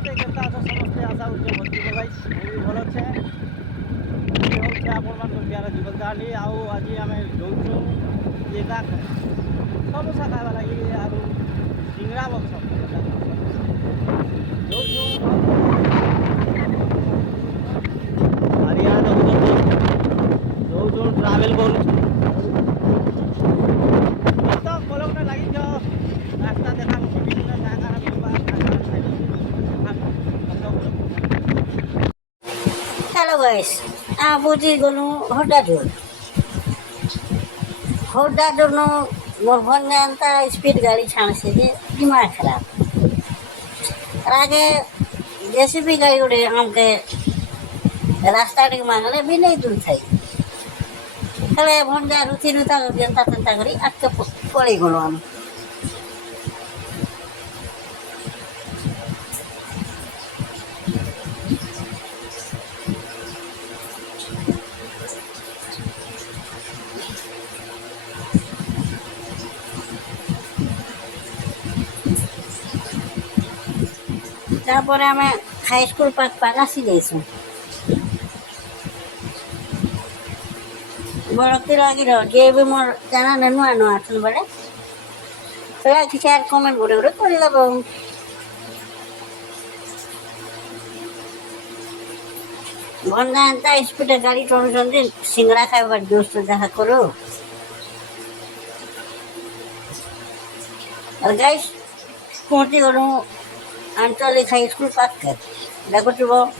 नमस्ते केता अछ समस्ते आशा करछे भलथिबो गाइस मुई भी भल अछे ये होछे आपन मान प्यारा जीवन काली आउ आज आमे जोउछु एका समोसा खाइबा लागि आरु सिंगड़ा बक्स जोउछु हरिया जोउछु ट्रावेल करूछु तो कोलमने लागि छ रास्ता देखा विभिन्न जागा हेलो गाइस बुझी गलु होटाडोर नो मोर फोन में अंता स्पीड गाड़ी छाण से जे दिमाग खराब आगे जेसीबी गाड़ी उड़े हमके रास्ता टे मांगले भी नहीं दूर थाई हेले फोन जा रुचि रुता जनता तंता करी अटके पड़ी गलो हम तापर आम हाई स्कूल पाक आसी जाइसु बरती लगी जे भी मोर चैनल नुआ नुआ आसन बड़े तो शेयर कमेंट गुड़े गुड़े कर भंडा एंता स्पीड गाड़ी चलुचंदी सिंगड़ा खाइबा दोस्त देखा करो और गाइस पहुंची गलु आंचलिक हाई स्कूल पाक देखुव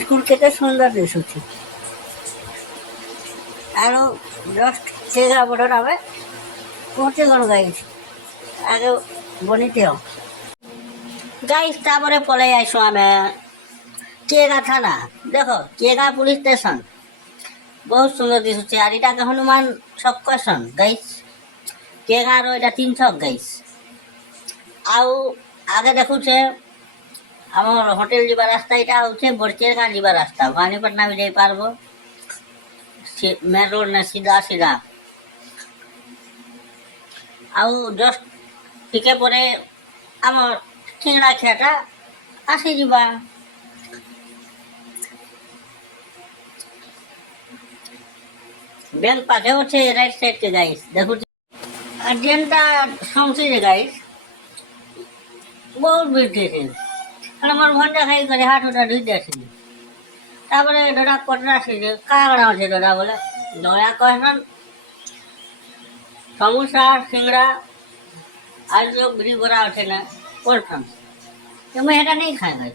स्कूल केते सुंदर दिशुची आरो जस्ट केगा बडर आवे पहुंची गलु गाइस आगे बनिते हो गाइस तापरे पले आइसु आमे केगा थाना देखो केगा पुलिस स्टेशन बहुत सुंदर दिशुची आरिटा के हनुमान सब क्वेश्चन गाइस केगा रो एटा 300 गाइस आउ आगे देखु छे हमर होटल जीवा रास्ता इटा होचे बड़चेरगा जीवा रास्ता वानीपटना भी जाई पारबो मेन रोड ने सीधा सीधा आउ जस्ट टिके परे हमर सिंगड़ा खेटा आसी जीवा बैंक पाखे होचे राइट साइड के गाइस देखु अजेंडा समझी रे गाइस बहुत बीते छे અને મારું ભંડા ખાઈ કરે હાથ ઉઠા ધોઈ દેશે તાપરે ડડા પટરા છે કાગડા છે ડડા બોલે દયા કહન સમોસા સિંગડા आज जो ग्री बरा છે ને કોલફ્રમ તમે હેટા નહીં ખાય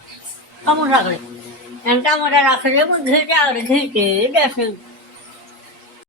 સમોસા કરે એંટા મોટા રાખે છે પણ ઘી જાવ ઘી કે દેશે